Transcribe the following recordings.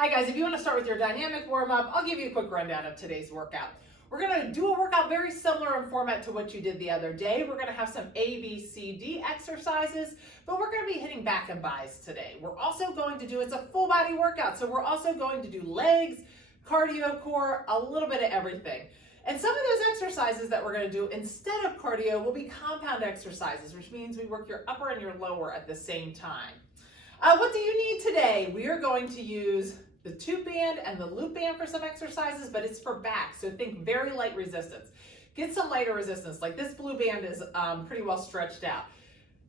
Hi guys, if you want to start with your dynamic warm-up, I'll give you a quick rundown of today's workout. We're going to do a workout very similar in format to what you did the other day. We're going to have some A, B, C, D exercises, but we're going to be hitting back and bis today. We're also going to do, it's a full body workout, so we're also going to do legs, cardio, core, a little bit of everything. And some of those exercises that we're going to do instead of cardio will be compound exercises, which means we work your upper and your lower at the same time. What do you need today? We are going to use the tube band and the loop band for some exercises, but it's for back, so think very light resistance. Get some lighter resistance, like this blue band is pretty well stretched out.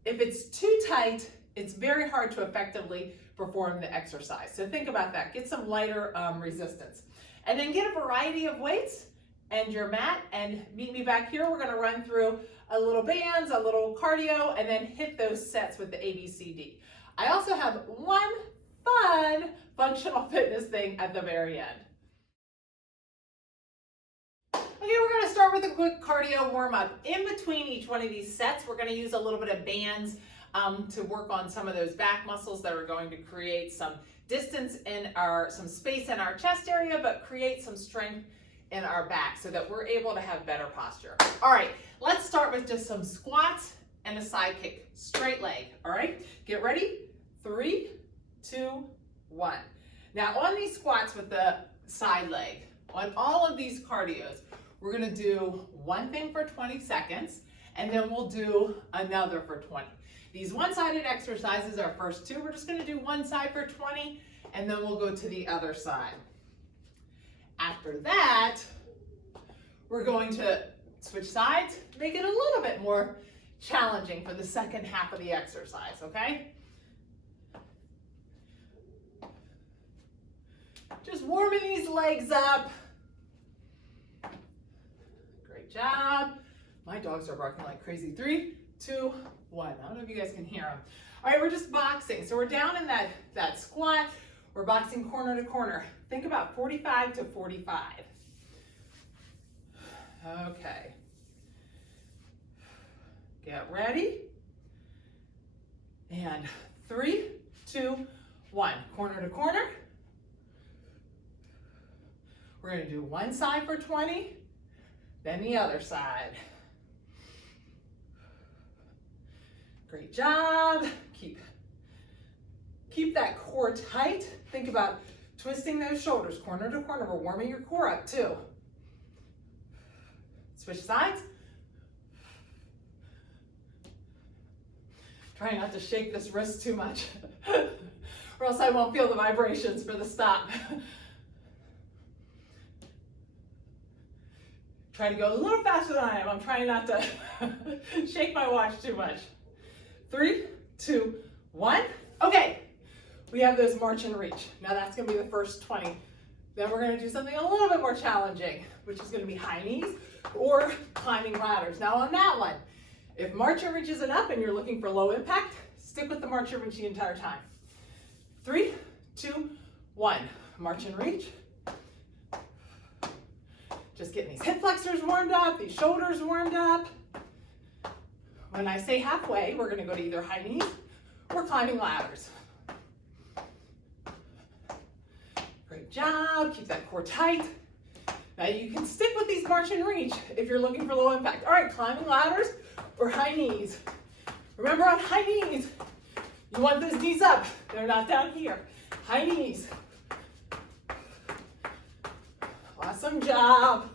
If it's too tight, it's very hard to effectively perform the exercise, so think about that. Get some lighter resistance. And then get a variety of weights and your mat, and meet me back here. We're gonna run through a little bands, a little cardio, and then hit those sets with the A, B, C, D. I also have one fun functional fitness thing at the very end. Okay, we're gonna start with a quick cardio warm-up. In between each one of these sets, we're gonna use a little bit of bands to work on some of those back muscles that are going to create some distance in some space in our chest area, but create some strength in our back so that we're able to have better posture. All right, let's start with just some squats and a side kick, straight leg, all right? Get ready, 3, 2, 1. Now on these squats with the side leg, on all of these cardios, we're gonna do one thing for 20 seconds, and then we'll do another for 20. These one-sided exercises are first two. We're just gonna do one side for 20, and then we'll go to the other side. After that, we're going to switch sides, make it a little bit more challenging for the second half of the exercise, okay? Just warming these legs up. Great job. My dogs are barking like crazy. 3, 2, 1. I don't know if you guys can hear them. All right, we're just boxing. So we're down in that squat. We're boxing corner to corner. Think about 45 to 45. Okay. Get ready. And 3, 2, 1. Corner to corner. We're going to do one side for 20, then the other side. Great job. Keep that core tight. Think about twisting those shoulders corner to corner. We're warming your core up too. Switch sides. Try not to shake this wrist too much or else I won't feel the vibrations for the stop. Try to go a little faster than I am. I'm trying not to shake my watch too much. 3, 2, 1. Okay, we have those march and reach. Now that's gonna be the first 20. Then we're gonna do something a little bit more challenging, which is gonna be high knees or climbing ladders. Now on that one, if march and reach isn't up and you're looking for low impact, stick with the march and reach the entire time. 3, 2, 1. March and reach. Just getting these hip flexors warmed up, these shoulders warmed up. When I say halfway, we're gonna go to either high knees or climbing ladders. Great job, keep that core tight. Now you can stick with these march and reach if you're looking for low impact. All right, climbing ladders or high knees. Remember on high knees, you want those knees up. They're not down here. High knees. Awesome job.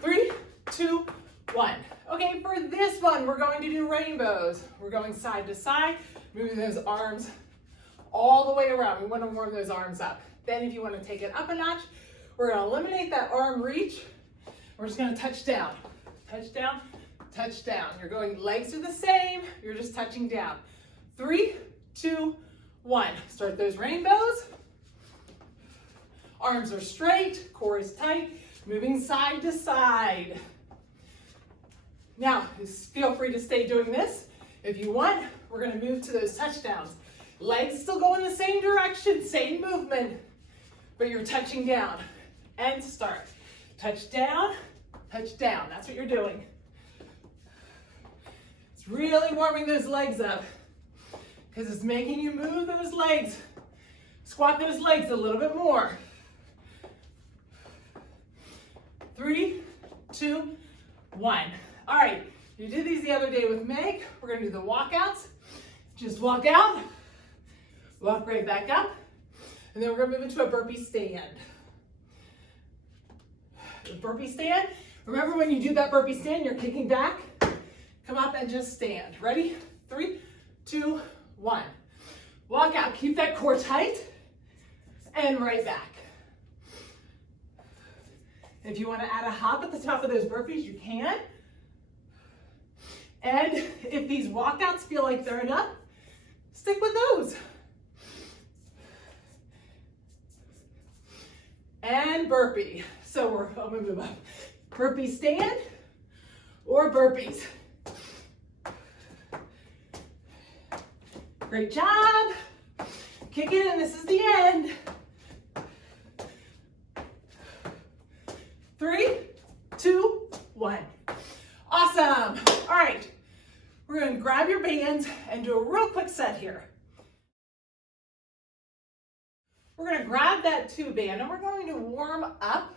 3, 2, 1. Okay, for this one, we're going to do rainbows. We're going side to side, moving those arms all the way around. We want to warm those arms up. Then if you want to take it up a notch, we're going to eliminate that arm reach. We're just going to touch down. Touch down, touch down. You're going, legs are the same. You're just touching down. 3, 2, 1. Start those rainbows. Arms are straight, core is tight, moving side to side. Now, feel free to stay doing this. If you want, we're going to move to those touchdowns. Legs still go in the same direction, same movement, but you're touching down. And start. Touch down, touch down. That's what you're doing. It's really warming those legs up. because it's making you move those legs. Squat those legs a little bit more. 3, 2, 1. All right, you did these the other day with Meg. We're gonna do the walkouts. Just walk out, walk right back up, and then we're gonna move into a burpee stand. The burpee stand, remember when you do that burpee stand, you're kicking back. Come up and just stand. Ready? 3, 2, 1. Walk out, keep that core tight, and right back. If you want to add a hop at the top of those burpees, you can. And if these walkouts feel like they're enough, stick with those. And burpee. So I'm gonna move up. Burpee stand or burpees. Great job. Kick it in, this is the end. 3, 2, 1. Awesome. All right, we're gonna grab your bands and do a real quick set here. We're gonna grab that 2 band and we're going to warm up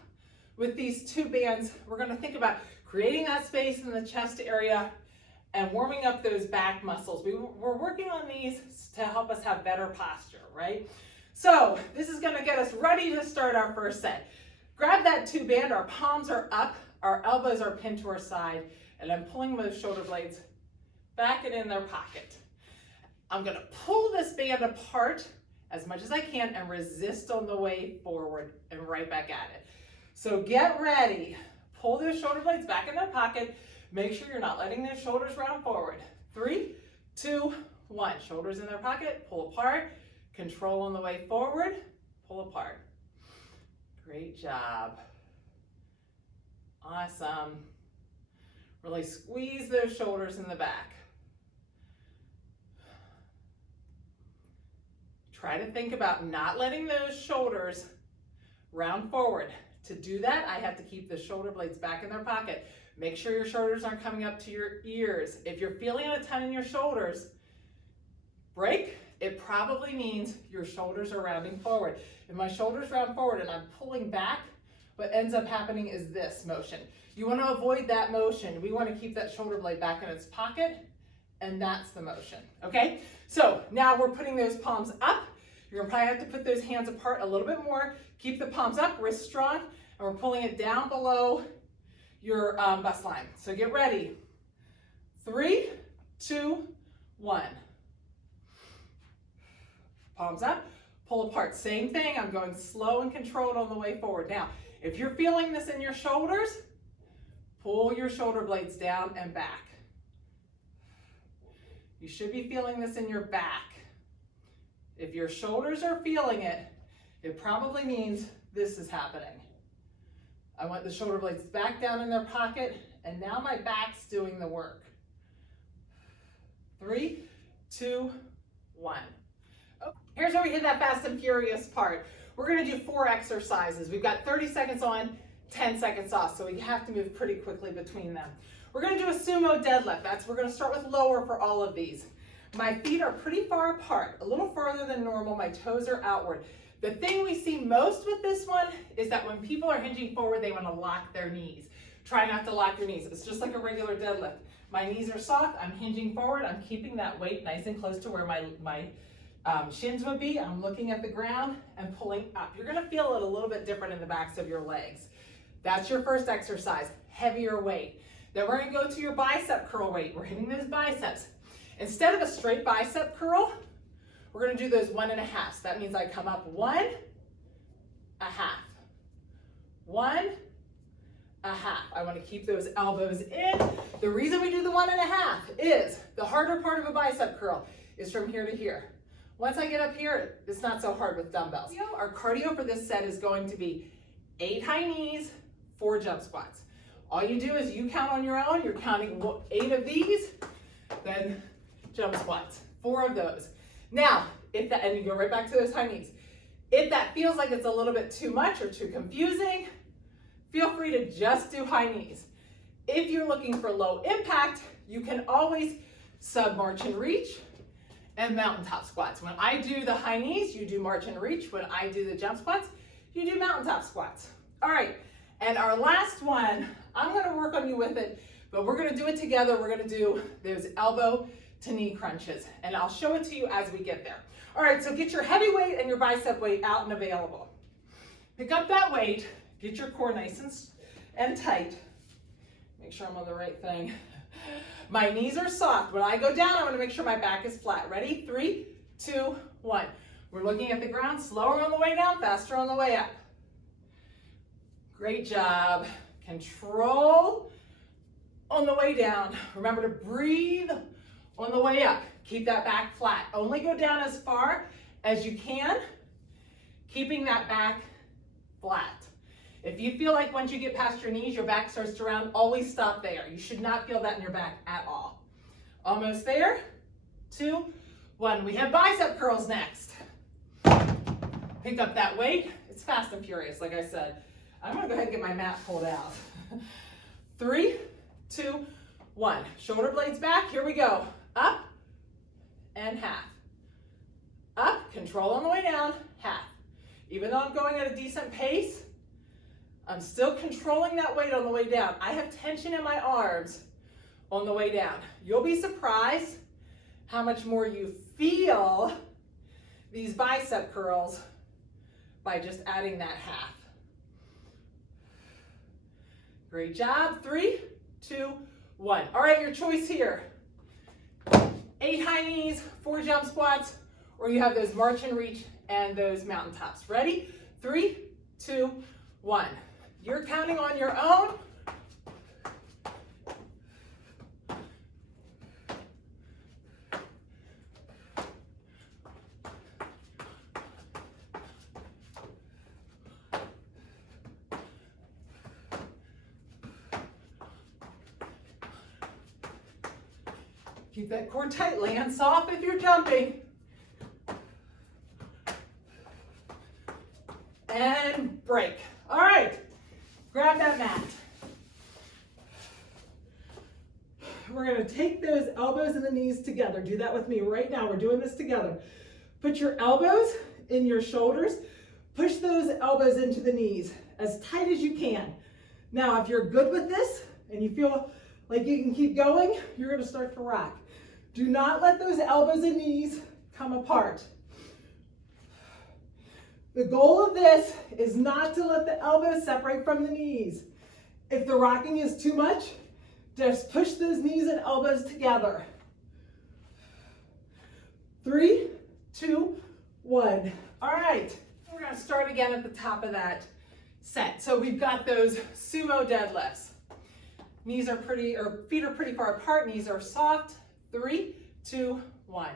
with these 2 bands. We're gonna think about creating that space in the chest area and warming up those back muscles. We're working on these to help us have better posture, right? So this is gonna get us ready to start our first set. Grab that 2 band, our palms are up, our elbows are pinned to our side, and I'm pulling those shoulder blades back and in their pocket. I'm gonna pull this band apart as much as I can and resist on the way forward and right back at it. So get ready. Pull those shoulder blades back in their pocket. Make sure you're not letting those shoulders round forward. 3, 2, 1. Shoulders in their pocket, pull apart. Control on the way forward, pull apart. Great job. Awesome. Really squeeze those shoulders in the back. Try to think about not letting those shoulders round forward. To do that, I have to keep the shoulder blades back in their pocket. Make sure your shoulders aren't coming up to your ears. If you're feeling a ton in your shoulders, break. It probably means your shoulders are rounding forward. If my shoulders round forward and I'm pulling back, what ends up happening is this motion. You want to avoid that motion. We want to keep that shoulder blade back in its pocket, and that's the motion, okay? So now we're putting those palms up. You're gonna probably have to put those hands apart a little bit more. Keep the palms up, wrists strong, and we're pulling it down below your bust line. So get ready. 3, 2, 1. Palms up, pull apart. Same thing, I'm going slow and controlled on the way forward. Now, if you're feeling this in your shoulders, pull your shoulder blades down and back. You should be feeling this in your back. If your shoulders are feeling it, it probably means this is happening. I want the shoulder blades back down in their pocket, and now my back's doing the work. 3, 2, 1. Oh, here's where we hit that fast and furious part. We're gonna do 4 exercises. We've got 30 seconds on, 10 seconds off, so we have to move pretty quickly between them. We're gonna do a sumo deadlift. We're gonna start with lower for all of these. My feet are pretty far apart, a little farther than normal. My toes are outward. The thing we see most with this one is that when people are hinging forward, they wanna lock their knees. Try not to lock your knees. It's just like a regular deadlift. My knees are soft, I'm hinging forward, I'm keeping that weight nice and close to where my shins would be. I'm looking at the ground and pulling up. You're gonna feel it a little bit different in the backs of your legs. That's your first exercise, heavier weight. Then we're gonna go to your bicep curl weight. We're hitting those biceps. Instead of a straight bicep curl, we're gonna do those 1 1/2. So that means I come up 1 1/2. 1 1/2. I wanna keep those elbows in. The reason we do the 1 1/2 is the harder part of a bicep curl is from here to here. Once I get up here, it's not so hard with dumbbells. Our cardio for this set is going to be 8 high knees, 4 jump squats. All you do is you count on your own, you're counting 8 of these, then jump squats, 4 of those. Now, and you go right back to those high knees. If that feels like it's a little bit too much or too confusing, feel free to just do high knees. If you're looking for low impact, you can always sub march and reach and mountaintop squats. When I do the high knees, you do march and reach. When I do the jump squats, you do mountaintop squats. All right, and our last one, I'm gonna work on you with it, but we're gonna do it together. We're gonna do those elbow to knee crunches, and I'll show it to you as we get there. All right, so get your heavy weight and your bicep weight out and available. Pick up that weight, get your core nice and tight. Make sure I'm on the right thing. My knees are soft. When I go down, I'm gonna make sure my back is flat. Ready? 3, 2, 1. We're looking at the ground, slower on the way down, faster on the way up. Great job. Control on the way down. Remember to breathe on the way up. Keep that back flat. Only go down as far as you can, keeping that back flat. If you feel like once you get past your knees, your back starts to round, always stop there. You should not feel that in your back at all. Almost there. 2, 1. We have bicep curls next. Pick up that weight. It's fast and furious, like I said. I'm gonna go ahead and get my mat pulled out. 3, 2, 1. Shoulder blades back. Here we go. Up and half. Up, control on the way down, half. Even though I'm going at a decent pace, I'm still controlling that weight on the way down. I have tension in my arms on the way down. You'll be surprised how much more you feel these bicep curls by just adding that half. Great job. 3, 2, 1. All right, your choice here. 8 high knees, 4 jump squats, or you have those march and reach and those mountaintops. Ready? 3, 2, 1. You're counting on your own. Keep that core tight, land soft if you're jumping. And break. All right, grab that mat. We're gonna take those elbows and the knees together. Do that with me right now. We're doing this together. Put your elbows in your shoulders. Push those elbows into the knees as tight as you can. Now, if you're good with this and you feel like you can keep going, you're gonna start to rock. Do not let those elbows and knees come apart. The goal of this is not to let the elbows separate from the knees. If the rocking is too much, just push those knees and elbows together. 3, 2, 1. All right, we're gonna start again at the top of that set. So we've got those sumo deadlifts. Knees are pretty, or feet are pretty far apart, knees are soft. 3, 2, 1.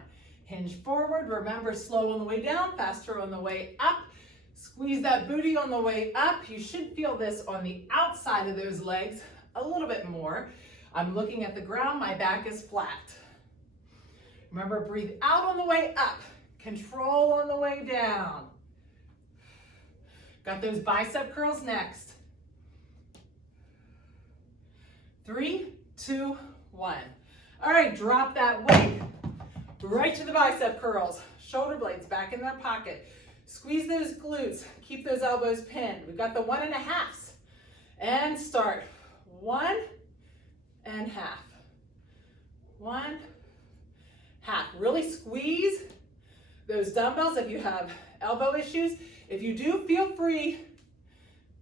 Hinge forward. Remember, slow on the way down, faster on the way up. Squeeze that booty on the way up. You should feel this on the outside of those legs a little bit more. I'm looking at the ground, my back is flat. Remember, breathe out on the way up. Control on the way down. Got those bicep curls next. 3, 2, 1. All right, drop that weight right to the bicep curls. Shoulder blades back in their pocket. Squeeze those glutes. Keep those elbows pinned. We've got the 1.5s. And start. 1 and half. 1, half. Really squeeze those dumbbells if you have elbow issues. If you do, feel free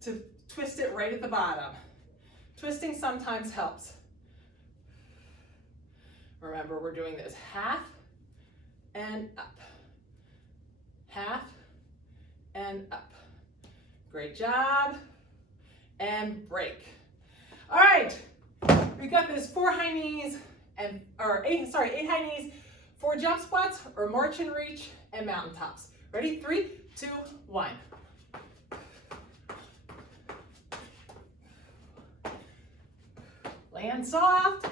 to twist it right at the bottom. Twisting sometimes helps. Remember, we're doing this half and up. Half and up. Great job. And break. All right, we got this 4 high knees and, or 8 high knees, 4 jump squats, or march and reach, and mountaintops. Ready? 3, 2, 1. Land soft.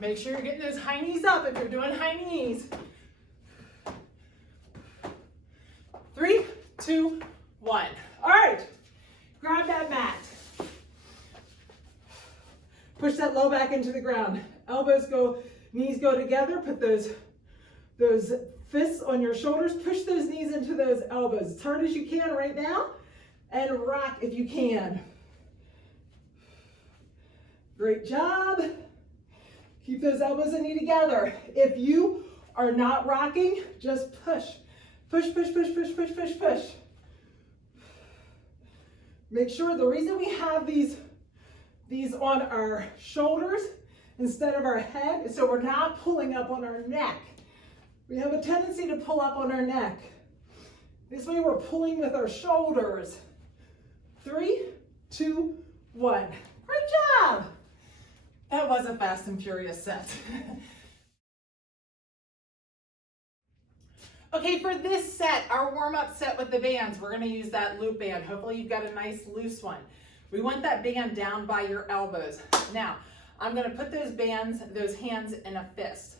Make sure you're getting those high knees up if you're doing high knees. 3, 2, 1. All right, grab that mat. Push that low back into the ground. Elbows go, knees go together. Put those fists on your shoulders. Push those knees into those elbows as hard as you can right now, and rock if you can. Great job. Keep those elbows and knee together. If you are not rocking, just push. Push, push, push, push, push, push, push. Make sure the reason we have these on our shoulders instead of our head is so we're not pulling up on our neck. We have a tendency to pull up on our neck. This way we're pulling with our shoulders. 3, 2, 1. Great job. That was a fast and furious set. Okay, for this set, our warm-up set with the bands, we're gonna use that loop band. Hopefully you've got a nice loose one. We want that band down by your elbows. Now, I'm gonna put those hands in a fist.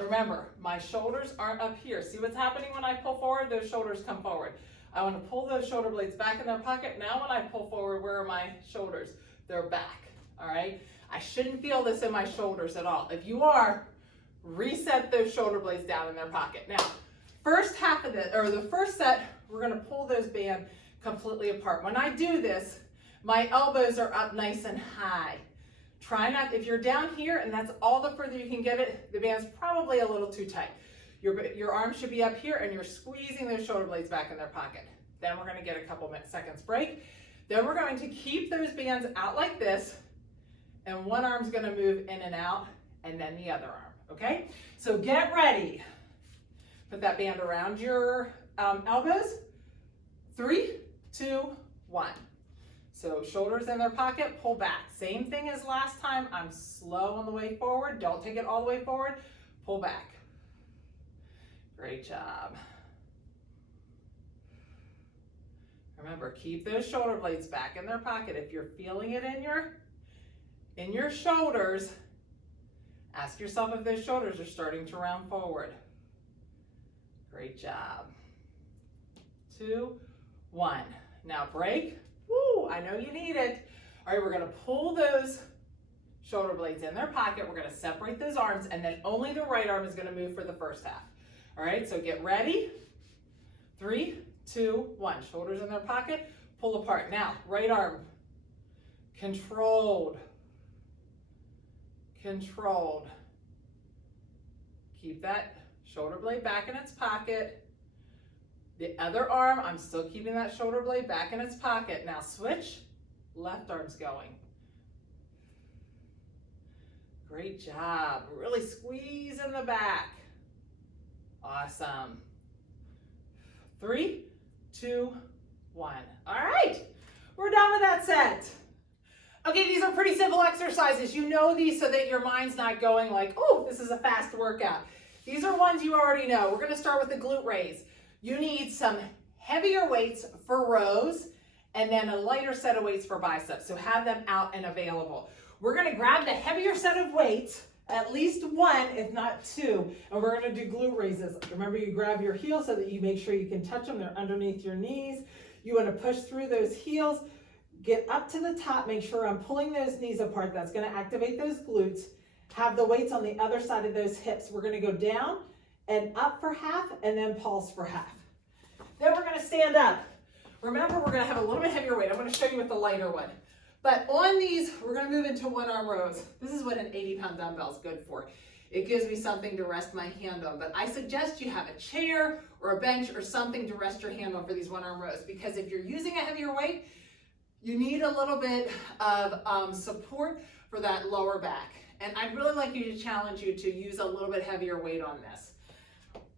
Remember, my shoulders aren't up here. See what's happening when I pull forward? Those shoulders come forward. I wanna pull those shoulder blades back in their pocket. Now when I pull forward, where are my shoulders? They're back, all right? I shouldn't feel this in my shoulders at all. If you are, reset those shoulder blades down in their pocket. Now, first half of the first set, we're gonna pull those bands completely apart. When I do this, my elbows are up nice and high. Try not, if you're down here and that's all the further you can get it, the band's probably a little too tight. Your arms should be up here and you're squeezing those shoulder blades back in their pocket. Then we're gonna get a couple seconds break. Then we're going to keep those bands out like this, and one arm's gonna move in and out, and then the other arm, okay? So get ready. Put that band around your elbows. 3, 2, 1. So shoulders in their pocket, pull back. Same thing as last time. I'm slow on the way forward. Don't take it all the way forward. Pull back. Great job. Remember, keep those shoulder blades back in their pocket. If you're feeling it in your shoulders, ask yourself if those shoulders are starting to round forward. Great job. 2, 1. Now break. Woo, I know you need it. All right, we're gonna pull those shoulder blades in their pocket. We're gonna separate those arms, and then only the right arm is gonna move for the first half. All right, so get ready. 3, 2, 1. Shoulders in their pocket, pull apart. Now, right arm, controlled. Controlled. Keep that shoulder blade back in its pocket. The other arm, I'm still keeping that shoulder blade back in its pocket. Now switch, left arm's going. Great job. Really squeeze in the back. Awesome. 3, 2, 1. All right, we're done with that set. Okay, these are pretty simple exercises. You know these so that your mind's not going like, oh, this is a fast workout. These are ones you already know. We're gonna start with the glute raise. You need some heavier weights for rows and then a lighter set of weights for biceps. So have them out and available. We're gonna grab the heavier set of weights, at least one, if not two, and we're gonna do glute raises. Remember, you grab your heels so that you make sure you can touch them. They're underneath your knees. You wanna push through those heels, get up to the top, make sure I'm pulling those knees apart. That's gonna activate those glutes. Have the weights on the other side of those hips. We're gonna go down and up for half, and then pulse for half. Then we're gonna stand up. Remember, we're gonna have a little bit heavier weight. I'm gonna show you with the lighter one. But on these, we're gonna move into one arm rows. This is what an 80-pound dumbbell is good for. It gives me something to rest my hand on. But I suggest you have a chair or a bench or something to rest your hand on for these one arm rows. Because if you're using a heavier weight, you need a little bit of support for that lower back. And I'd really like you to challenge you to use a little bit heavier weight on this.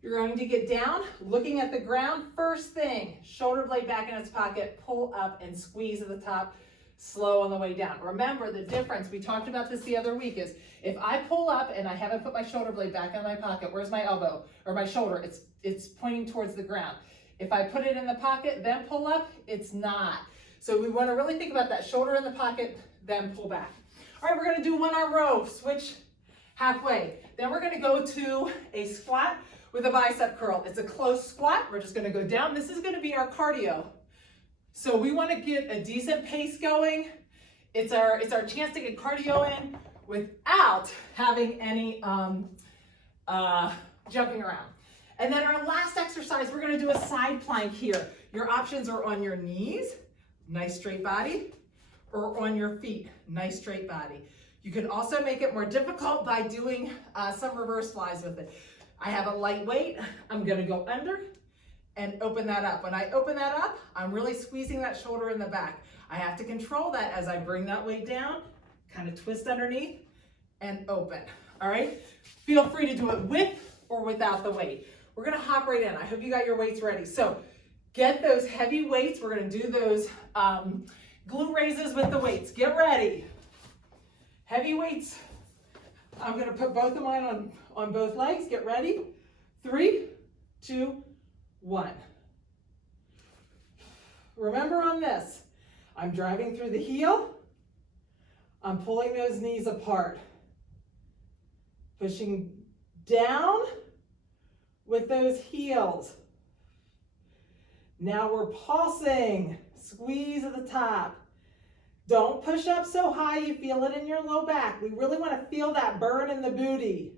You're going to get down, looking at the ground. First thing, shoulder blade back in its pocket, pull up and squeeze at the top, slow on the way down. Remember the difference, we talked about this the other week, is if I pull up and I haven't put my shoulder blade back in my pocket, where's my elbow or my shoulder? It's pointing towards the ground. If I put it in the pocket, then pull up, it's not. So we want to really think about that shoulder in the pocket, then pull back. All right, we're going to do one arm row, switch halfway. Then we're going to go to a squat. with a bicep curl. It's a close squat. We're just going to go down. This is going to be our cardio. So we want to get a decent pace going. It's our chance to get cardio in without having any jumping around. And then our last exercise, we're going to do a side plank here. Your options are on your knees, nice straight body, or on your feet, nice straight body. You can also make it more difficult by doing some reverse flies with it. I have a light weight. I'm going to go under and open that up. When I open that up, I'm really squeezing that shoulder in the back. I have to control that as I bring that weight down, kind of twist underneath and open. All right? Feel free to do it with or without the weight. We're going to hop right in. I hope you got your weights ready. So get those heavy weights. We're going to do those glute raises with the weights. Get ready. Heavy weights. I'm going to put both of mine on both legs. Get ready. 3, 2, 1. Remember on this, I'm driving through the heel. I'm pulling those knees apart. Pushing down with those heels. Now we're pulsing. Squeeze at the top. Don't push up so high you feel it in your low back. We really want to feel that burn in the booty.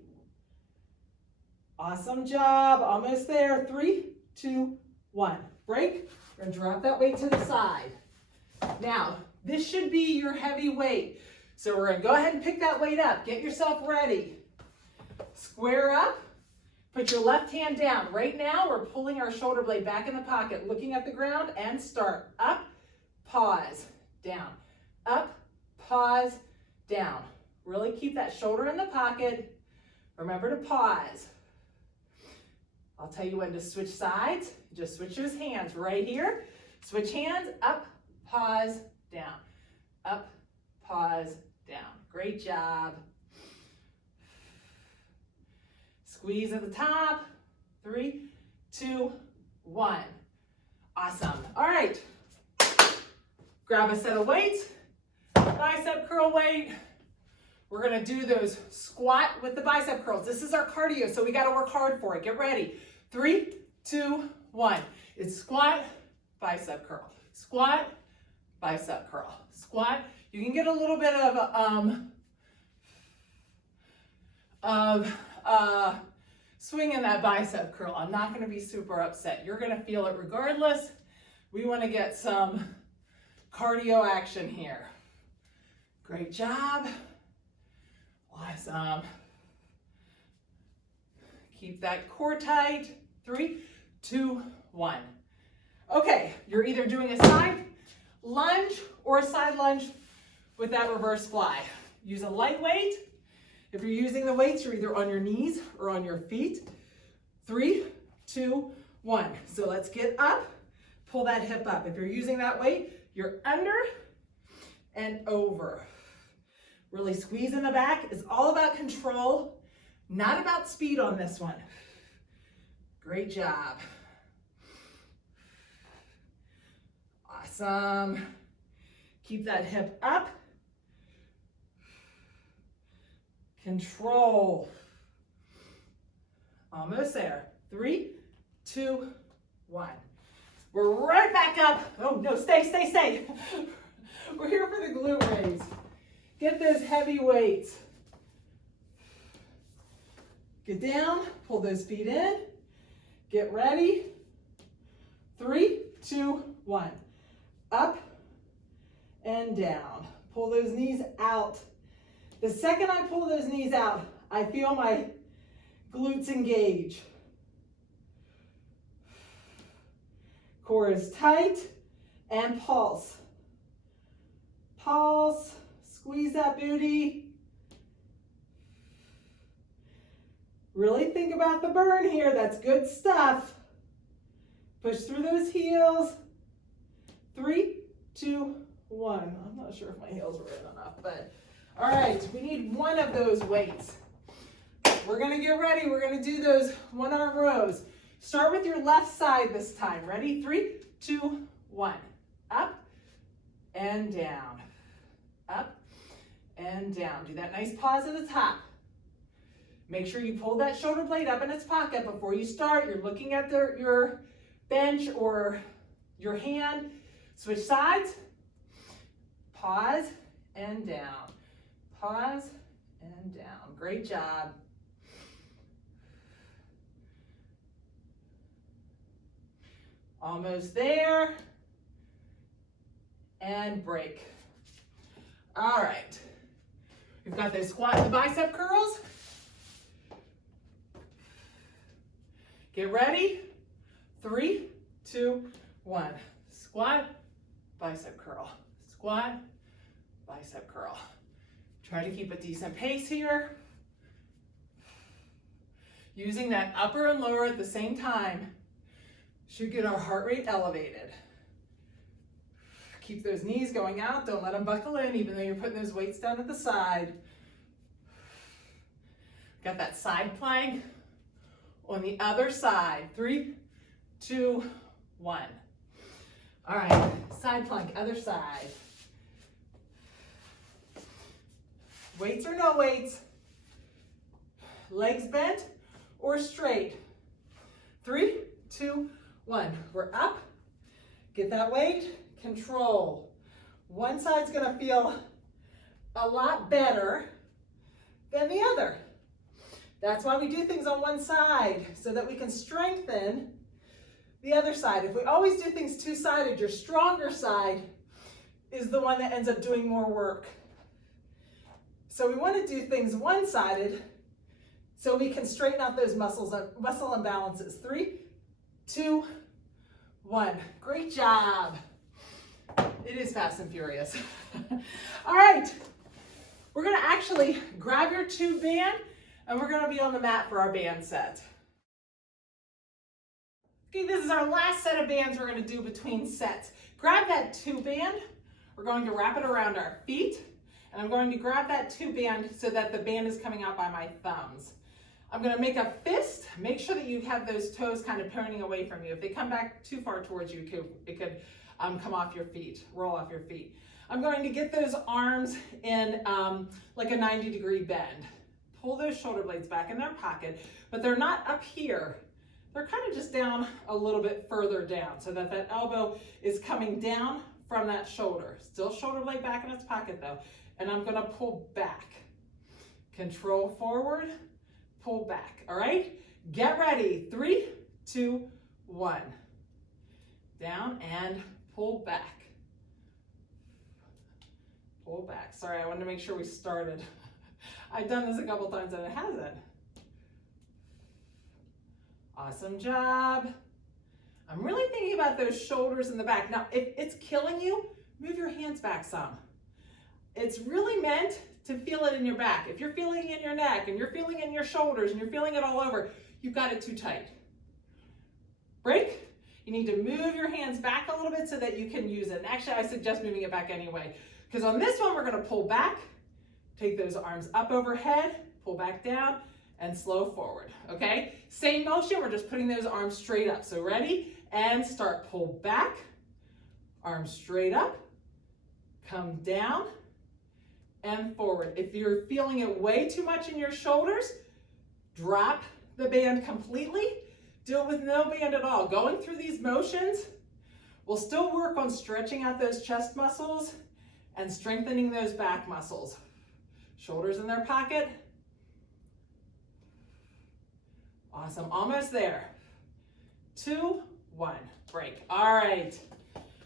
Awesome job. Almost there. 3, 2, 1. Break. We're going to drop that weight to the side. Now, this should be your heavy weight. So we're going to go ahead and pick that weight up. Get yourself ready. Square up. Put your left hand down. Right now, we're pulling our shoulder blade back in the pocket, looking at the ground, and start. Up, pause, down. Up, pause, down. Really keep that shoulder in the pocket. Remember to pause. I'll tell you when to switch sides. Just switch those hands right here. Switch hands, up, pause, down. Up, pause, down. Great job. Squeeze at the top. 3, 2, 1. Awesome. All right. Grab a set of weights. Bicep curl weight. We're going to do those squat with the bicep curls. This is our cardio, so we got to work hard for it. Get ready. 3, 2, 1. It's squat, bicep curl. Squat, bicep curl. Squat. You can get a little bit of swing in that bicep curl. I'm not going to be super upset. You're going to feel it regardless. We want to get some cardio action here. Great job. Awesome. Keep that core tight. 3, 2, 1. Okay, you're either doing a side lunge or a side lunge with that reverse fly. Use a light weight. If you're using the weights, you're either on your knees or on your feet. 3, 2, 1. So let's get up, pull that hip up. If you're using that weight, you're under and over. Really squeeze in the back. It's all about control, not about speed on this one. Great job. Awesome. Keep that hip up. Control. Almost there. 3, 2, 1. We're right back up. Oh no, stay. We're here for the glute raise. Get those heavy weights. Get down, pull those feet in. Get ready. 3, 2, 1. Up and down. Pull those knees out. The second I pull those knees out, I feel my glutes engage. Core is tight and pulse. Pulse, squeeze that booty. Really think about the burn here. That's good stuff. Push through those heels. 3, 2, 1. I'm not sure if my heels were in enough, but all right, we need one of those weights. We're gonna get ready. We're gonna do those one-arm rows. Start with your left side this time. Ready? 3, 2, 1. Up and down. Up and down. Do that nice pause at the top. Make sure you pull that shoulder blade up in its pocket before you start. You're looking at your bench or your hand. Switch sides. Pause and down. Pause and down. Great job. Almost there. And break. All right. We've got those squat and the bicep curls. Get ready. 3, 2, 1. Squat, bicep curl. Squat, bicep curl. Try to keep a decent pace here. Using that upper and lower at the same time should get our heart rate elevated. Keep those knees going out. Don't let them buckle in, even though you're putting those weights down at the side. Got that side plank on the other side. 3, 2, 1. All right, side plank, other side. Weights or no weights. Legs bent or straight. 3, 2, 1. We're up. Get that weight. Control. One side's gonna feel a lot better than the other. That's why we do things on one side, so that we can strengthen the other side. If we always do things two-sided, your stronger side is the one that ends up doing more work. So we want to do things one-sided so we can straighten out those muscle imbalances. 3, 2, 1. Great job. It is fast and furious. All right, we're gonna actually grab your tube band and we're gonna be on the mat for our band set. Okay, this is our last set of bands we're gonna do between sets. Grab that tube band. We're going to wrap it around our feet, and I'm going to grab that tube band so that the band is coming out by my thumbs. I'm gonna make a fist. Make sure that you have those toes kind of pointing away from you. If they come back too far towards you, it could come off your feet, roll off your feet. I'm going to get those arms in like a 90-degree bend. Pull those shoulder blades back in their pocket, but they're not up here. They're kind of just down a little bit further down so that that elbow is coming down from that shoulder. Still shoulder blade back in its pocket though. And I'm gonna pull back. Control forward, pull back, all right? Get ready, 3, 2, 1. Down and pull back. Pull back. Sorry, I wanted to make sure we started. I've done this a couple times and it hasn't. Awesome job. I'm really thinking about those shoulders in the back. Now, if it's killing you, move your hands back some. It's really meant to feel it in your back. If you're feeling it in your neck and you're feeling it in your shoulders and you're feeling it all over, you've got it too tight. Break. You need to move your hands back a little bit so that you can use it. And actually, I suggest moving it back anyway, because on this one, we're gonna pull back, take those arms up overhead, pull back down, and slow forward, okay? Same motion, we're just putting those arms straight up. So ready, and start. Pull back, arms straight up, come down, and forward. If you're feeling it way too much in your shoulders, drop the band completely. Do it with no band at all. Going through these motions, we'll still work on stretching out those chest muscles and strengthening those back muscles. Shoulders in their pocket. Awesome, almost there. 2, 1, break. All right,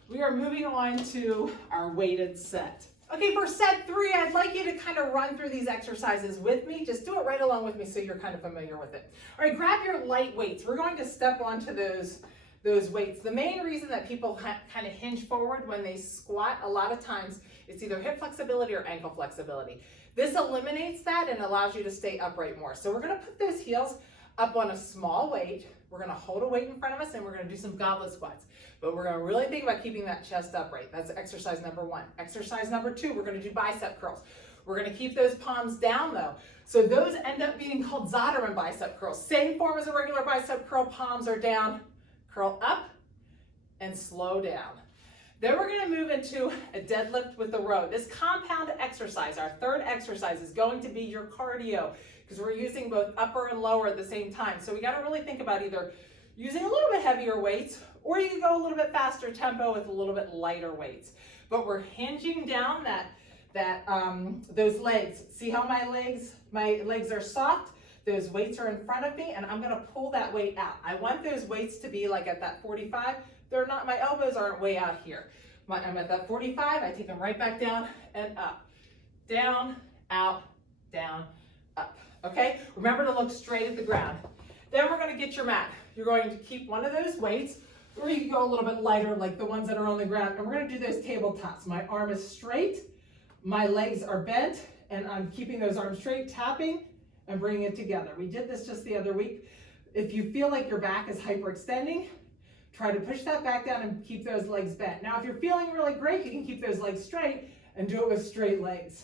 we are moving on to our weighted set. Okay, for set 3, I'd like you to kind of run through these exercises with me. Just do it right along with me so you're kind of familiar with it. All right, grab your light weights. We're going to step onto those weights. The main reason that people kind of hinge forward when they squat, a lot of times, it's either hip flexibility or ankle flexibility. This eliminates that and allows you to stay upright more. So we're gonna put those heels up on a small weight. We're gonna hold a weight in front of us and we're gonna do some goblet squats. But we're gonna really think about keeping that chest upright. That's exercise number 1. Exercise number 2, we're gonna do bicep curls. We're gonna keep those palms down though. So those end up being called Ottoman bicep curls. Same form as a regular bicep curl, palms are down, curl up, and slow down. Then we're gonna move into a deadlift with a row. This compound exercise, our third exercise, is going to be your cardio, because we're using both upper and lower at the same time. So we got to really think about either using a little bit heavier weights, or you can go a little bit faster tempo with a little bit lighter weights. But we're hinging down those legs. See how my legs are soft? Those weights are in front of me, and I'm gonna pull that weight out. I want those weights to be like at that 45. They're not, my elbows aren't way out here. I'm at that 45, I take them right back down and up. Down, out, down, up. Okay? Remember to look straight at the ground. Then we're gonna get your mat. You're going to keep one of those weights, or you can go a little bit lighter like the ones that are on the ground, and we're gonna do those tabletops. My arm is straight, my legs are bent, and I'm keeping those arms straight, tapping, and bringing it together. We did this just the other week. If you feel like your back is hyperextending, try to push that back down and keep those legs bent. Now, if you're feeling really great, you can keep those legs straight and do it with straight legs.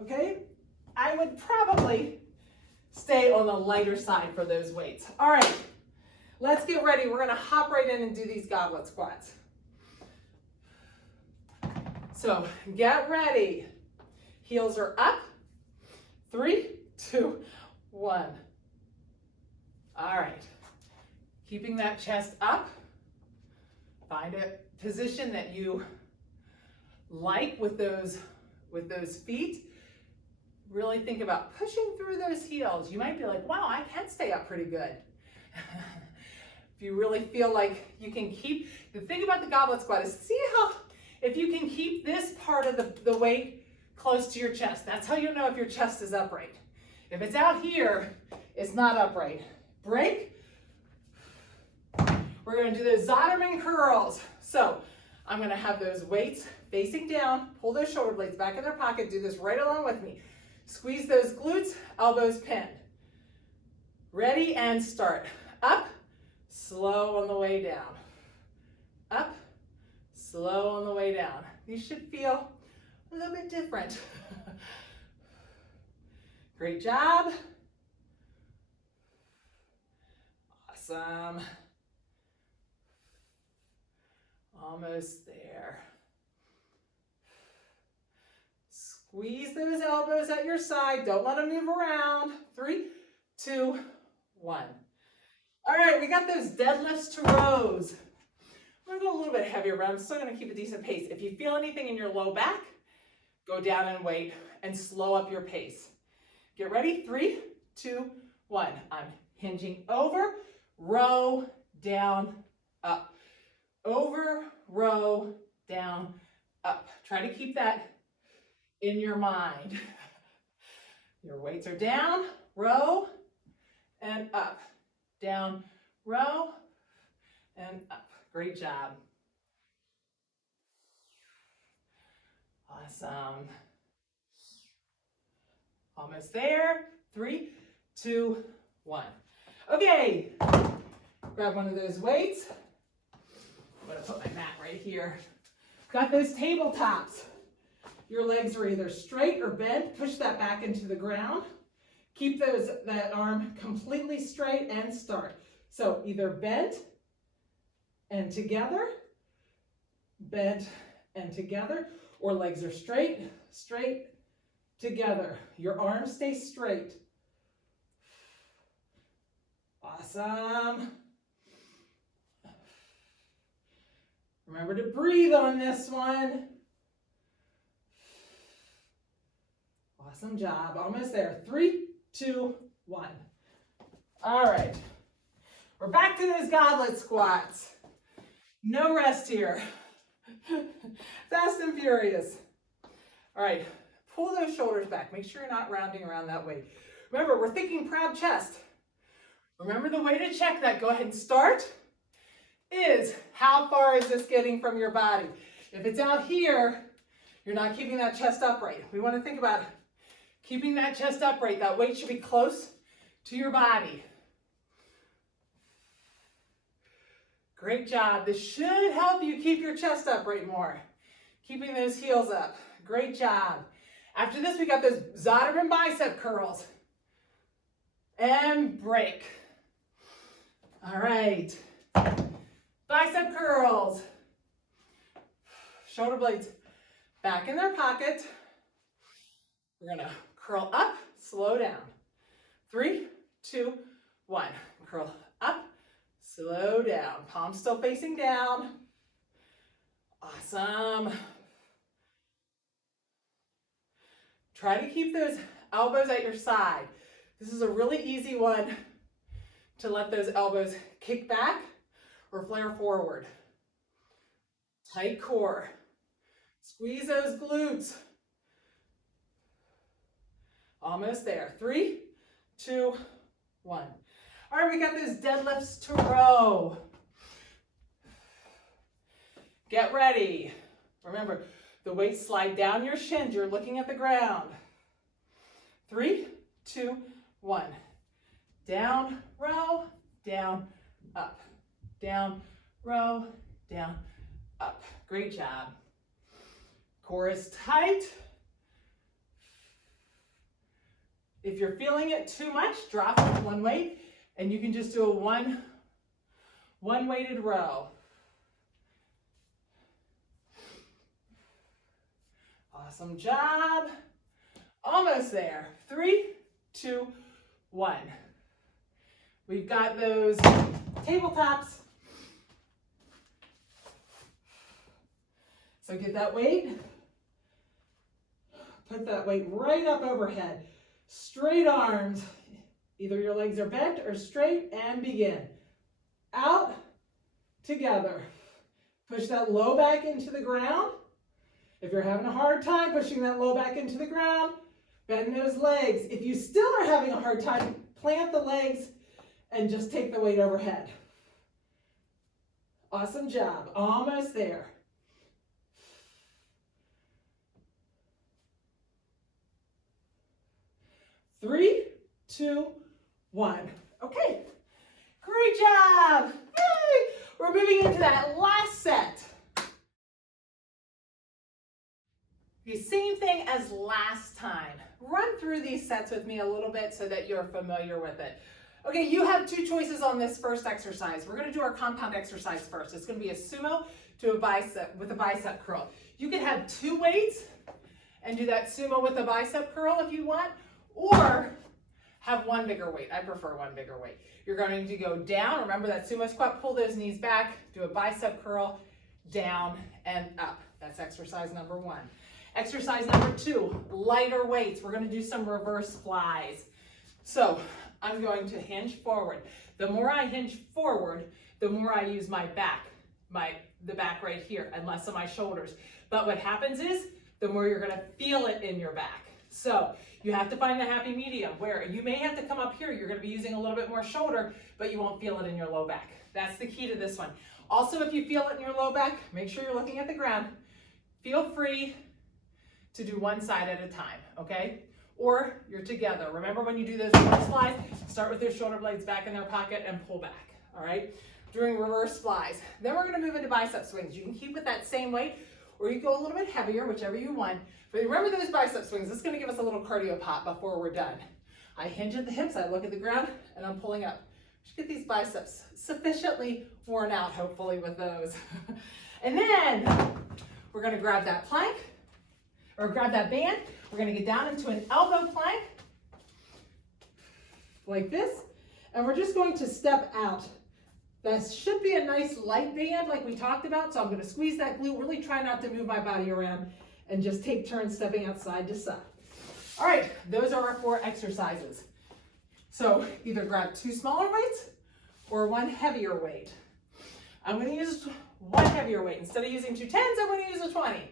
Okay? I would probably stay on the lighter side for those weights. All right, let's get ready. We're gonna hop right in and do these goblet squats. So get ready. Heels are up. 3, 2, 1. All right. Keeping that chest up. Find a position that you like with those feet. Really think about pushing through those heels. You might be like, wow, I can stay up pretty good. If you really feel like you can keep, the thing about the goblet squat is see how, if you can keep this part of the weight close to your chest. That's how you know if your chest is upright. If it's out here, it's not upright. Break. We're going to do those Ottoman curls. So I'm going to have those weights facing down, pull those shoulder blades back in their pocket, do this right along with me. Squeeze those glutes, elbows pinned. Ready and start. Up, slow on the way down. Up, slow on the way down. These should feel a little bit different. Great job. Awesome. Almost there. Squeeze those elbows at your side. Don't let them move around. 3, 2, 1. All right, we got those deadlifts to rows. I'm gonna go a little bit heavier, but I'm still gonna keep a decent pace. If you feel anything in your low back, go down and wait and slow up your pace. Get ready, 3, 2, 1. I'm hinging over, row, down, up. Over, row, down, up. Try to keep that in your mind. Your weights are down, row, and up. Down, row, and up. Great job. Awesome. Almost there. 3, 2, 1. Okay. Grab one of those weights. I'm going to put my mat right here. Got those tabletops. Your legs are either straight or bent. Push that back into the ground. Keep that arm completely straight and start. So either bent and together, bent and together, or legs are straight, straight, together. Your arms stay straight. Awesome. Remember to breathe on this one. Awesome job. Almost there. 3, 2, 1. All right. We're back to those goblet squats. No rest here. Fast and furious. All right. Pull those shoulders back. Make sure you're not rounding around that way. Remember, we're thinking proud chest. Remember the way to check that. Go ahead and start. Is how far is this getting from your body? If it's out here, you're not keeping that chest upright. We want to think about keeping that chest upright. That weight should be close to your body. Great job. This should help you keep your chest upright more. Keeping those heels up. Great job. After this, we got those Ottoman bicep curls. And break. All right. Bicep curls. Shoulder blades back in their pocket. We're going to curl up, slow down. 3, 2, 1. Curl up, slow down. Palms still facing down. Awesome. Try to keep those elbows at your side. This is a really easy one to let those elbows kick back or flare forward. Tight core. Squeeze those glutes. Almost there. 3, 2, 1. All right, we got those deadlifts to row. Get ready. Remember, the weights slide down your shins. You're looking at the ground. 3, 2, 1. Down, row, down, up. Down, row, down, up. Great job. Core is tight. If you're feeling it too much, drop one weight, and you can just do a one weighted row. Awesome job. Almost there. 3, 2, 1. We've got those tabletops. So get that weight. Put that weight right up overhead. Straight arms. Either your legs are bent or straight, and begin. Out, together. Push that low back into the ground. If you're having a hard time pushing that low back into the ground, bend those legs. If you still are having a hard time, plant the legs and just take the weight overhead. Awesome job. Almost there. Three, 2, 1. Okay, great job. Yay! We're moving into that last set. The same thing as last time. Run through these sets with me a little bit so that you're familiar with it. Okay, you have two choices on this first exercise. We're going to do our compound exercise first. It's going to be a sumo to a bicep with a bicep curl. You can have 2 weights and do that sumo with a bicep curl if you want, or have 1 bigger weight. I prefer 1 bigger weight. You're going to go down. Remember that sumo squat, pull those knees back, do a bicep curl, down and up. That's exercise number 1. Exercise number 2, lighter weights. We're going to do some reverse flies. So I'm going to hinge forward. The more I hinge forward, the more I use my back, the back right here, and less of my shoulders. But what happens is, the more you're going to feel it in your back. So you have to find the happy medium where you may have to come up here. You're going to be using a little bit more shoulder, but you won't feel it in your low back. That's the key to this one. Also, if you feel it in your low back, make sure you're looking at the ground. Feel free to do one side at a time, okay? Or you're together. Remember when you do those reverse flies, start with your shoulder blades back in their pocket and pull back, all right? Doing reverse flies. Then we're gonna move into bicep swings. You can keep with that same weight, or you go a little bit heavier, whichever you want. But remember those bicep swings. This is gonna give us a little cardio pop before we're done. I hinge at the hips, I look at the ground, and I'm pulling up. Just get these biceps sufficiently worn out, hopefully, with those. And then we're gonna grab that plank, or grab that band. We're gonna get down into an elbow plank, like this, and we're just going to step out. That should be a nice light band like we talked about, so I'm gonna squeeze that glute, really try not to move my body around, and just take turns stepping out side to side. All right, those are our 4 exercises. So either grab 2 smaller weights or 1 heavier weight. I'm gonna use 1 heavier weight. Instead of using 2 10s, I'm gonna use a 20.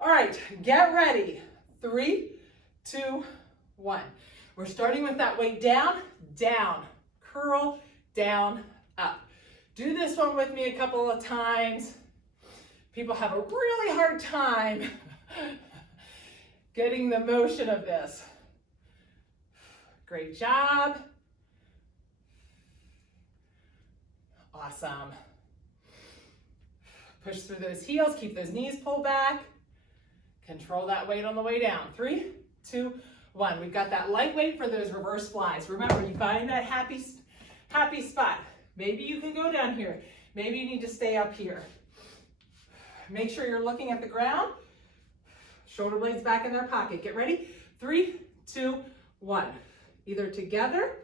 All right, get ready. 3, 2, 1. We're starting with that weight down, down, curl, down, up. Do this one with me a couple of times. People have a really hard time getting the motion of this. Great job. Awesome. Push through those heels, keep those knees pulled back. Control that weight on the way down. 3, 2, 1. We've got that light weight for those reverse flies. Remember, you find that happy spot. Maybe you can go down here. Maybe you need to stay up here. Make sure you're looking at the ground. Shoulder blades back in their pocket. Get ready. 3, 2, 1. either together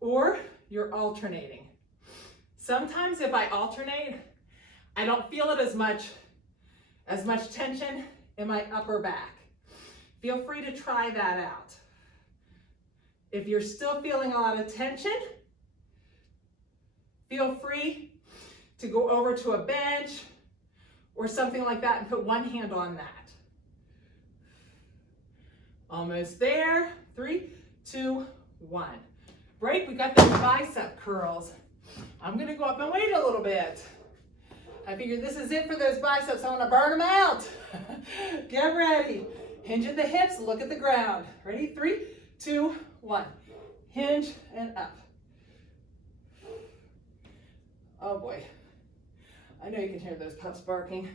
or you're alternating. Sometimes if I alternate, I don't feel it as much tension in my upper back. Feel free to try that out. If you're still feeling a lot of tension, feel free to go over to a bench or something like that and put one hand on that. Almost there. 3, 2, 1. Break. We got those bicep curls. I'm going to go up and wait a little bit. I figured this is it for those biceps. I want to burn them out. Get ready. Hinge at the hips. Look at the ground. Ready? 3, 2, 1. Hinge and up. Oh boy. I know you can hear those pups barking.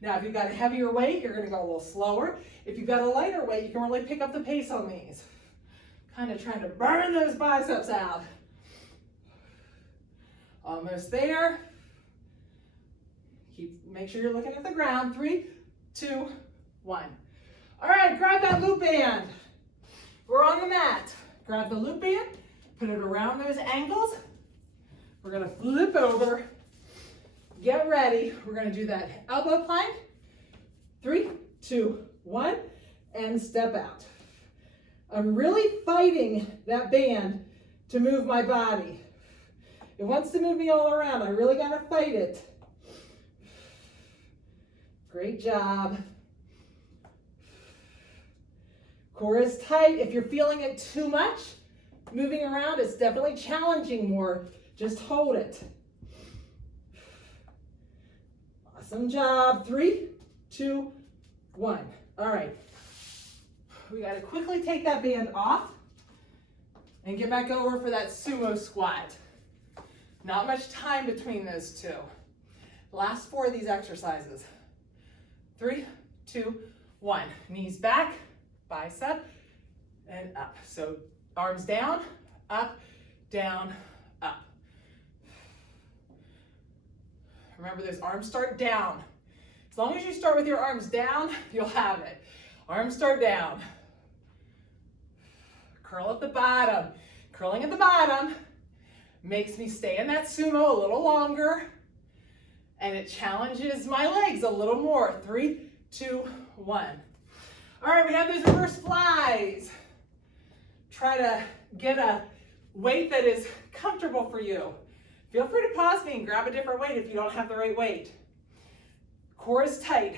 Now, if you've got a heavier weight, you're going to go a little slower. If you've got a lighter weight, you can really pick up the pace on these. Kind of trying to burn those biceps out. Almost there. Make sure you're looking at the ground. 3, 2, 1. All right, grab that loop band. We're on the mat. Grab the loop band, put it around those ankles. We're gonna flip over. Get ready. We're gonna do that elbow plank. 3, 2, 1, and step out. I'm really fighting that band to move my body. It wants to move me all around. I really gotta fight it. Great job. Core is tight. If you're feeling it too much, moving around, it's definitely challenging more. Just hold it. Awesome job. 3, 2, 1. All right. We got to quickly take that band off and get back over for that sumo squat. Not much time between those two. Last 4 of these exercises. 3, 2, 1. Knees back, bicep, and up. So arms down, up, down, up. Remember, those arms start down. As long as you start with your arms down, you'll have it. Arms start down. Curl at the bottom. Curling at the bottom makes me stay in that sumo a little longer, and it challenges my legs a little more. 3, 2, 1. All right, we have those reverse flies. Try to get a weight that is comfortable for you. Feel free to pause me and grab a different weight if you don't have the right weight. Core is tight.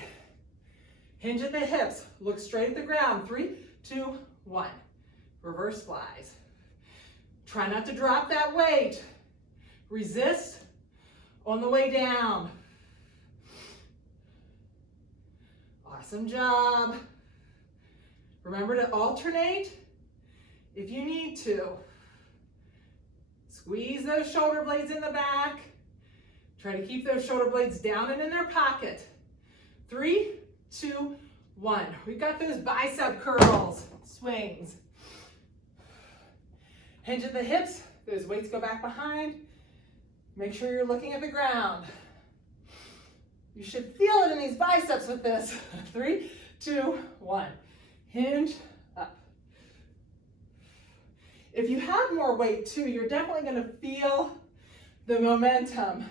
Hinge at the hips. Look straight at the ground. 3, 2, 1. Reverse flies. Try not to drop that weight. Resist on the way down. Awesome job. Remember to alternate if you need to. Squeeze those shoulder blades in the back. Try to keep those shoulder blades down and in their pocket. 3, 2, 1. We've got those bicep curls, swings. Hinge at the hips. Those weights go back behind. Make sure you're looking at the ground. You should feel it in these biceps with this. 3, 2, 1. Hinge up. If you have more weight too, you're definitely going to feel the momentum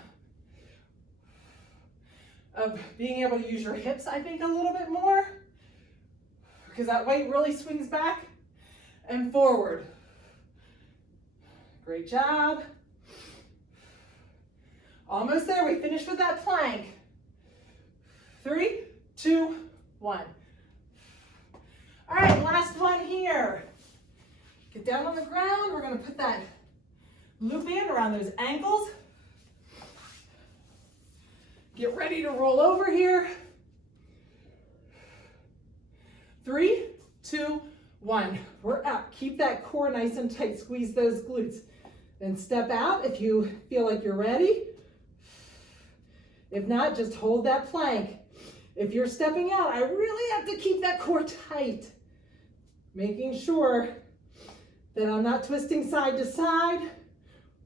of being able to use your hips, I think, a little bit more, because that weight really swings back and forward. Great job. Almost there. We finished with that plank. 3, 2, 1. All right, last one here. Get down on the ground. We're going to put that loop band around those ankles. Get ready to roll over here. 3, 2, 1. We're up. Keep that core nice and tight. Squeeze those glutes. Then step out if you feel like you're ready. If not, just hold that plank. If you're stepping out, I really have to keep that core tight. Making sure that I'm not twisting side to side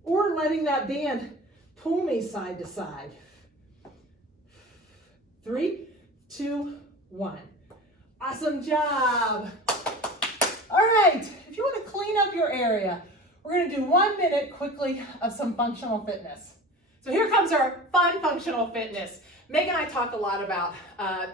or letting that band pull me side to side. 3, 2, 1. Awesome job. All right, if you want to clean up your area, we're going to do 1 minute quickly of some functional fitness. So here comes our fun functional fitness. Meg and I talk a lot about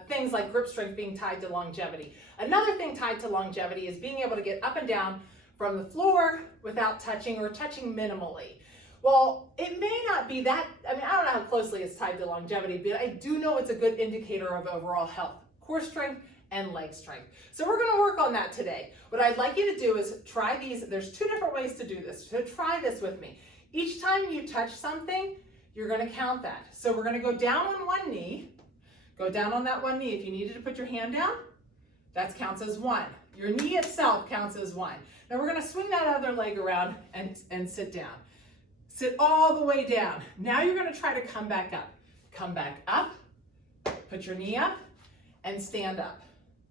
things like grip strength being tied to longevity. Another thing tied to longevity is being able to get up and down from the floor without touching or touching minimally. Well, it may not be that, I mean, I don't know how closely it's tied to longevity, but I do know it's a good indicator of overall health, core strength, and leg strength. So we're gonna work on that today. What I'd like you to do is try these. There's 2 different ways to do this. So try this with me. Each time you touch something, you're gonna count that. So we're gonna go down on one knee, go down on that one knee. If you needed to put your hand down, that counts as 1. Your knee itself counts as 1. Now we're gonna swing that other leg around and sit down. Sit all the way down. Now you're gonna try to come back up. Come back up, put your knee up, and stand up.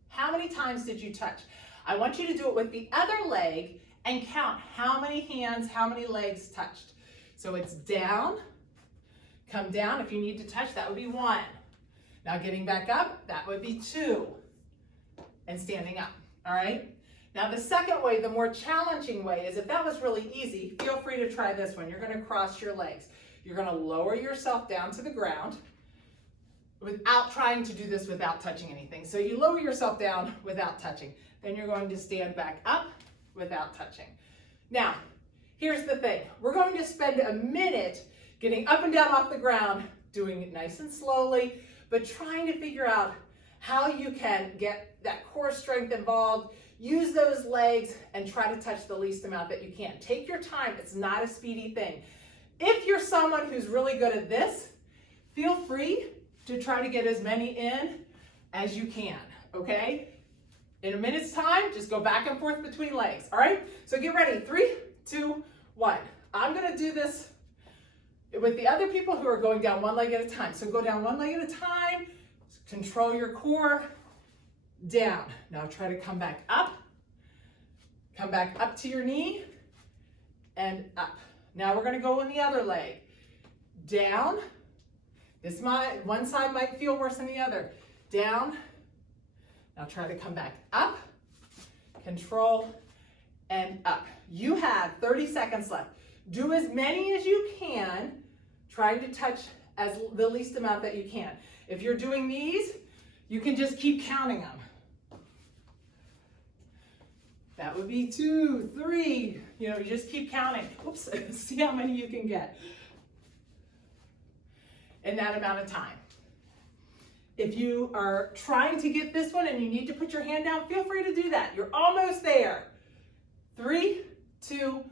How many times did you touch? I want you to do it with the other leg and count how many hands, how many legs touched. So it's down, come down. If you need to touch, that would be 1. Now getting back up, that would be 2. And standing up, all right? Now the second way, the more challenging way, is if that was really easy, feel free to try this one. You're gonna cross your legs. You're gonna lower yourself down to the ground without trying to do this without touching anything. So you lower yourself down without touching. Then you're going to stand back up without touching. Now, here's the thing. We're going to spend a minute getting up and down off the ground, doing it nice and slowly, but trying to figure out how you can get that core strength involved, use those legs, and try to touch the least amount that you can. Take your time. It's not a speedy thing. If you're someone who's really good at this, feel free to try to get as many in as you can, okay? In a minute's time, just go back and forth between legs, all right? So get ready, 3, 2, 1. I'm gonna do this with the other people who are going down one leg at a time. So go down one leg at a time, control your core, down. Now try to come back up to your knee, and up. Now we're gonna go on the other leg. Down. One side might feel worse than the other. Down. Now try to come back up, control, and up. You have 30 seconds left. Do as many as you can, trying to touch as the least amount that you can. If you're doing these, you can just keep counting them. That would be 2, 3, you just keep counting. Oops, see how many you can get in that amount of time. If you are trying to get this one and you need to put your hand down, feel free to do that. You're almost there. 3, 2,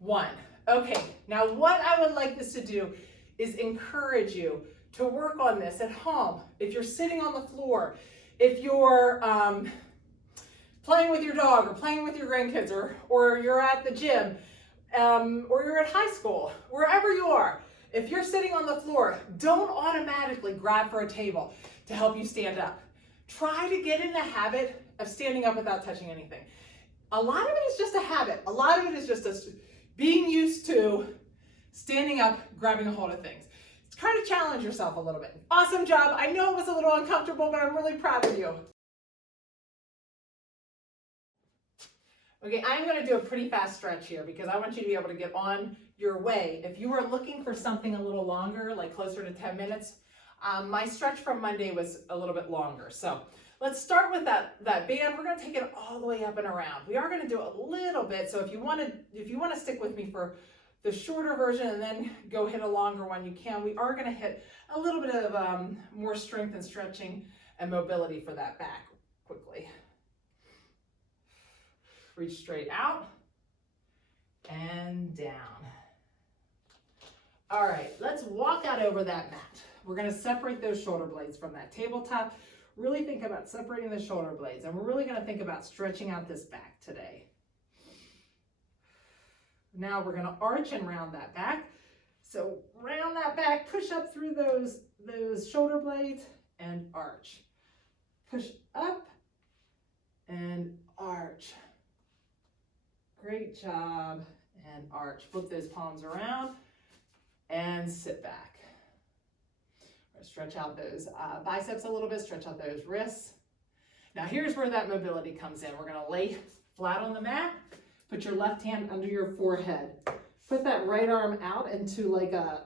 1. Okay, now what I would like this to do is encourage you to work on this at home. If you're sitting on the floor, if you're playing with your dog or playing with your grandkids, or you're at the gym, or you're at high school, wherever you are, if you're sitting on the floor, don't automatically grab for a table to help you stand up. Try to get in the habit of standing up without touching anything. A lot of it is just a habit. A lot of it is just being used to standing up, grabbing a hold of things. Try to challenge yourself a little bit. Awesome job. I know it was a little uncomfortable, but I'm really proud of you. Okay, I'm going to do a pretty fast stretch here because I want you to be able to get on your way. If you are looking for something a little longer, like closer to 10 minutes, my stretch from Monday was a little bit longer. So let's start with that band. We're going to take it all the way up and around. We are going to do a little bit. So if you want to stick with me for the shorter version and then go hit a longer one, you can. We are going to hit a little bit of more strength and stretching and mobility for that back quickly. Reach straight out and down. All right, let's walk out over that mat. We're going to separate those shoulder blades from that tabletop. Really think about separating the shoulder blades, and we're really going to think about stretching out this back today. Now we're going to arch and round that back. So round that back, push up through those shoulder blades and arch. Push up and arch. Great job, and arch. Flip those palms around and sit back. Stretch out those biceps a little bit, stretch out those wrists. Now here's where that mobility comes in. We're gonna lay flat on the mat, put your left hand under your forehead. Put that right arm out into like a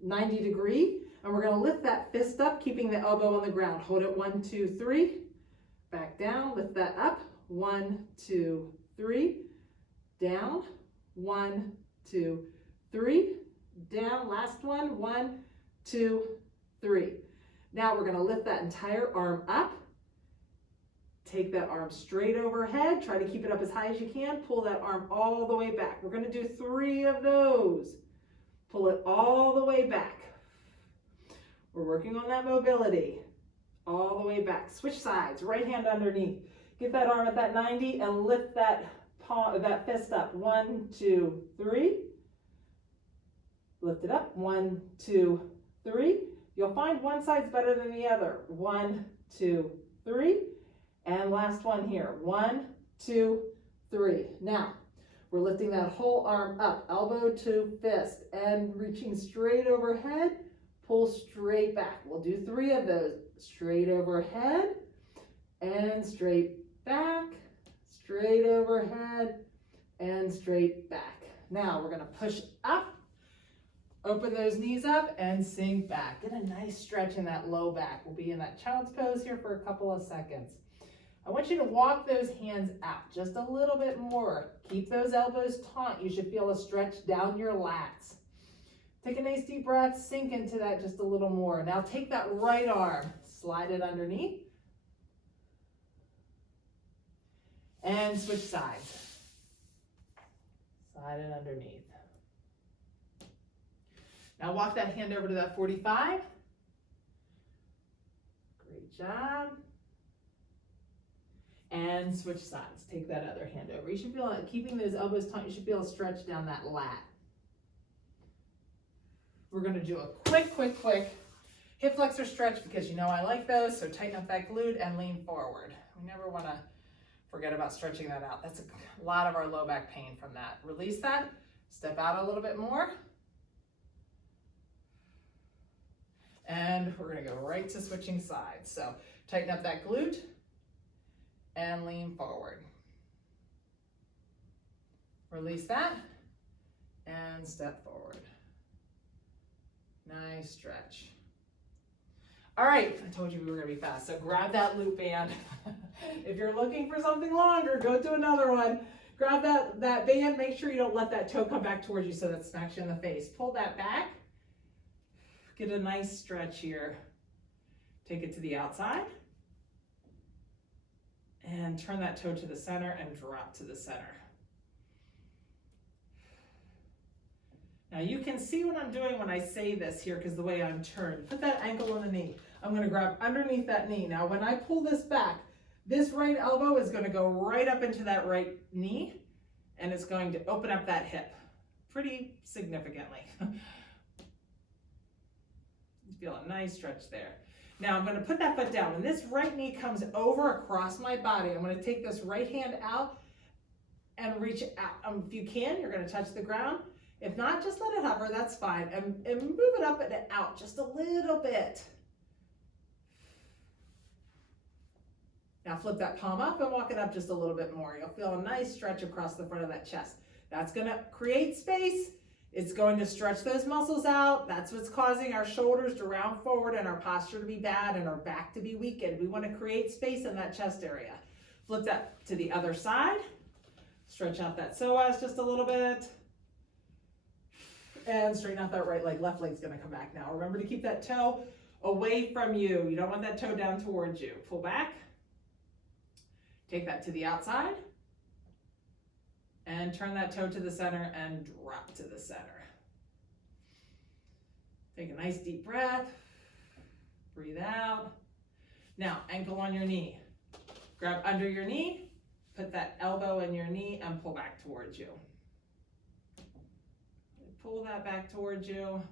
90 degree, and we're gonna lift that fist up, keeping the elbow on the ground. Hold it 1, 2, 3. Back down, lift that up. 1, 2, 3. Down. 1, 2, 3. Down. Last one. 1, 2, 3. Now we're gonna lift that entire arm up. Take that arm straight overhead. Try to keep it up as high as you can. Pull that arm all the way back. We're gonna do 3 of those. Pull it all the way back. We're working on that mobility. All the way back. Switch sides. Right hand underneath. Get that arm at that 90 and lift that palm, that fist up. 1, 2, 3. Lift it up. 1, 2, 3. You'll find one side's better than the other. 1, 2, 3. And last one here. 1, 2, 3. Now, we're lifting that whole arm up, elbow to fist, and reaching straight overhead. Pull straight back. We'll do 3 of those. Straight overhead, and straight back, straight overhead, and straight back. Now we're gonna push up, open those knees up, and sink back. Get a nice stretch in that low back. We'll be in that child's pose here for a couple of seconds. I want you to walk those hands out just a little bit more. Keep those elbows taut. You should feel a stretch down your lats. Take a nice deep breath, sink into that just a little more. Now take that right arm, slide it underneath, and switch sides. Slide it underneath. Now walk that hand over to that 45. Great job. And switch sides. Take that other hand over. You should feel, keeping those elbows taut, you should feel a stretch down that lat. We're gonna do a quick hip flexor stretch because you know I like those, so tighten up that glute and lean forward. We never wanna forget about stretching that out. That's a lot of our low back pain from that. Release that, step out a little bit more. And we're gonna go right to switching sides. So tighten up that glute and lean forward. Release that and step forward. Nice stretch. All right, I told you we were gonna be fast, so grab that loop band. If you're looking for something longer, go to another one. Grab that band, make sure you don't let that toe come back towards you so that smacks you in the face. Pull that back, get a nice stretch here. Take it to the outside. And turn that toe to the center and drop to the center. Now you can see what I'm doing when I say this here because the way I'm turned. Put that ankle on the knee. I'm gonna grab underneath that knee. Now when I pull this back, this right elbow is gonna go right up into that right knee and it's going to open up that hip pretty significantly. Feel a nice stretch there. Now I'm gonna put that foot down. When this right knee comes over across my body, I'm gonna take this right hand out and reach out. If you can, you're gonna touch the ground. If not, just let it hover, that's fine. And move it up and out just a little bit. Now flip that palm up and walk it up just a little bit more. You'll feel a nice stretch across the front of that chest. That's gonna create space. It's going to stretch those muscles out. That's what's causing our shoulders to round forward and our posture to be bad and our back to be weakened. We want to create space in that chest area. Flip that to the other side. Stretch out that psoas just a little bit. And straighten out that right leg. Left leg's gonna come back now. Remember to keep that toe away from you. You don't want that toe down towards you. Pull back. Take that to the outside. And turn that toe to the center and drop to the center. Take a nice deep breath. Breathe out. Now, ankle on your knee. Grab under your knee. Put that elbow in your knee and pull back towards you. Pull that back towards you.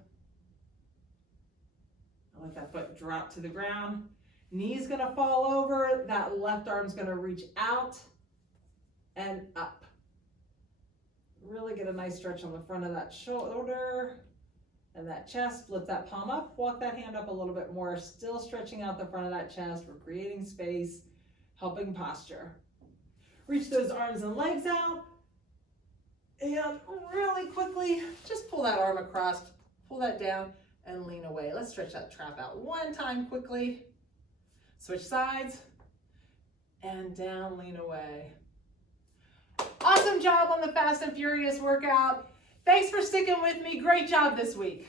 Let that foot drop to the ground. Knee's gonna fall over. That left arm's gonna reach out and up. Really get a nice stretch on the front of that shoulder And that chest, lift that palm up, walk that hand up a little bit more, still stretching out the front of that chest. We're creating space, helping posture. Reach those arms and legs out. And really quickly, just pull that arm across, pull that down and lean away. Let's stretch that trap out one time quickly. Switch sides and down, lean away. Awesome job on the Fast and Furious workout. Thanks for sticking with me. Great job this week.